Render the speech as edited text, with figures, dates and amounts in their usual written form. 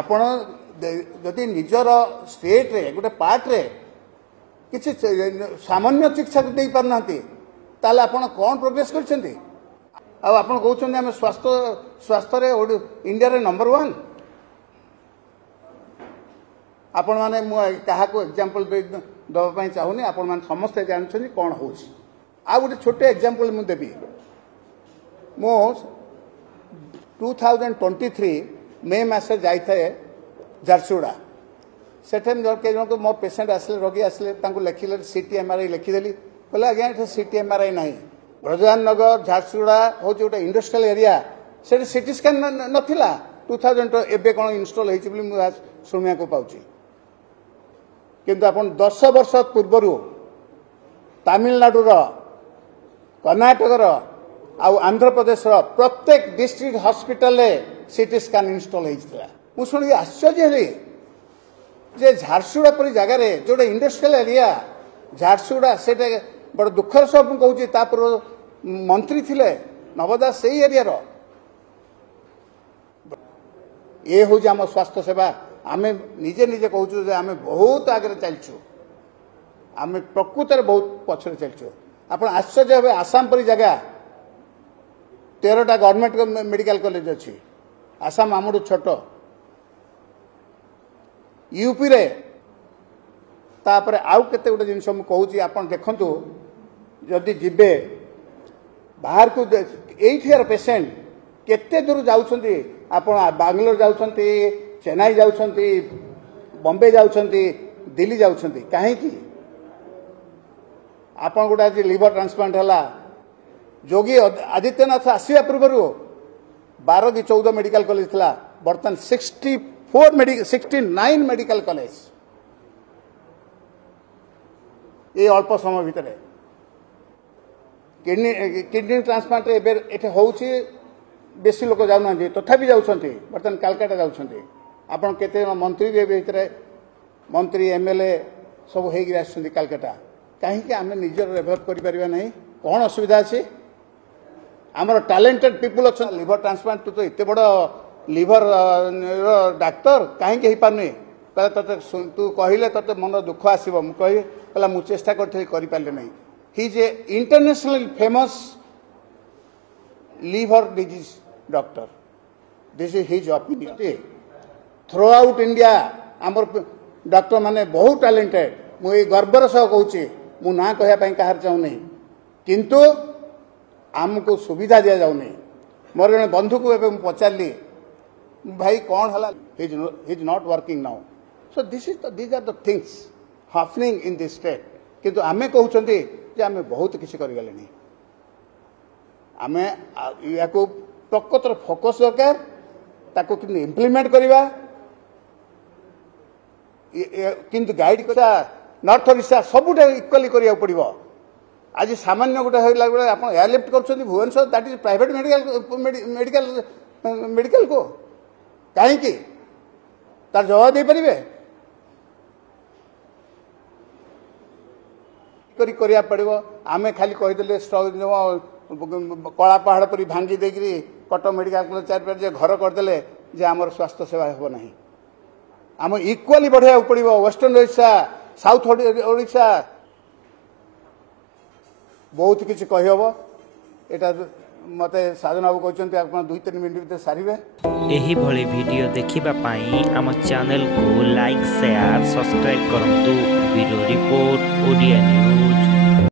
आपण जदि निजर स्टेट रे गोटे पार्ट रे किसी सामान्य चिकित्सा दे पारना ताल आपण कौन प्रोग्रेस करछन्ती आपण कहउछन्ती हम स्वास्थ्य स्वास्थ्य रे इंडिया रे नंबर 1 आपण माने मु कहा को एग्जांपल दबा पई चाहुनी आपण माने समस्त जानछन्ती कोन होछि आ गोटे छोटे एग्जांपल मु देबी मो 2023 मे मासे जाइथे झारसुगुड़ा सेठे जन मो पेसेंट आसले रोगी आसले लिखिले सीटी एमआरआई लिखिदेली बोले आज्ञा ये सीटी एमआरआई ना ब्रजदान नगर झारसुगुड़ा हूँ गोटे इंडस्ट्रियल एरिया से सीटी स्कैन नाला 2000 एवं कौन इनस्टल हो शुणा को पाँच किंतु आप 10 वर्ष पूर्वर तमिलनाडुर कर्णाटकर आंध्र प्रदेश प्रत्येक district hospital CT scan install होता मुझे शुणी आश्चर्य हली जे झारसुगुड़ा परी जगार जोटे इंडस्ट्रियल एरिया झारसुगुड़ा से बड़ दुखर सब कहूँ पूर्व मंत्री थिले नवदास से एरिया ये हूँ आम स्वास्थ्य सेवा आम निजे निजे कहूँ आम बहुत आगे चलचु आम प्रकृत बहुत पछरे चलचु आप आश्चर्य हे आसाम परी जगह 13टा गवर्नमेंट मेडिकल कॉलेज अच्छी आसाम आमठू छोट यूपी रे तापर आउ केते गोटे जिनस मु कहूँ आप देखु जदि जीवे बाहर को एठार पेसेंट केते दूर जाउछन्ती आप बांग्लोर जाउछन्ती चेन्नई जाउछन्ती बॉम्बे जाउछन्ती दिल्ली जाउछन्ती काहे कि आपन गोटे आज लिवर ट्रांसप्लांट हला योगी आदित्यनाथ आसिया पूर्व 12 कि 14 मेडिकल कॉलेज थिला बर्तन 69 मेडिकल कॉलेज ये अल्प समय भितर किडनी ट्रांसप्लांट एटे होउछि बेसी लोक जाउना तथापि जाउछन्ती बर्तन कलकाता जाउछन्ती आपण केते मंत्री भितर मंत्री एमएलए सब होगी आसछन्ती कलकाता कहीं आम निजर डेभलप करिपरिबा नहीं कौन असुविधा अच्छी आमर टैलेंटेड पीपुल अच्छा लिवर ट्रांसप्लांट तो इतने बड़ लिवर डाक्तर कहीं पार्नि कहते तू कहले ते मन दुख आसब मुझे मु चेष्टा करें ना he is a international famous liver disease doctor this is his opinion through out India आमर डॉक्टर माने बहुत टैलेंटेड मुझे गर्वर सह कहूँ मु ना कहवाई कहार चाहूनी किंतु आमको सुविधा दि जाऊनी मोर जन बंधु को पचारि भाई कौन है is not working now so these are the things happening in this state किंतु आमे कहउछन्ती जे आमे बहुत किसी करगले आमे या प्रकृतर फोकस दरकार ताको कि इम्प्लीमेंट करवा किंतु गाइड करा नॉर्थ ओडिशा सबुठे इक्वाली करिया पड़िबो आज सामान्य गोटे होइला बेले आप एयरलिफ्ट करछन्ती Bhubaneswar that is private medical medical को कहीं की तार जवाब दे परिबे करिया पड़िबो आमे खाली कहिदेले कला पहाड़ पर भांगी देकरी कटक मेडिकल कॉलेज चार जे घर करदेले जे आमर स्वास्थ्य सेवा हेबो नहीं आम इक्वाली बढ़िया पड़िबो वेस्टर्न ओडिशा साउथ ओडिशा बहुत किसी कहीहब एटा मत साधन बाबू कहते आप 2-3 मिनट भीतर सारे यही भली वीडियो देखिबा पाई आम चैनल को लाइक शेयर सब्सक्राइब करंतु। Bureau report Odia news.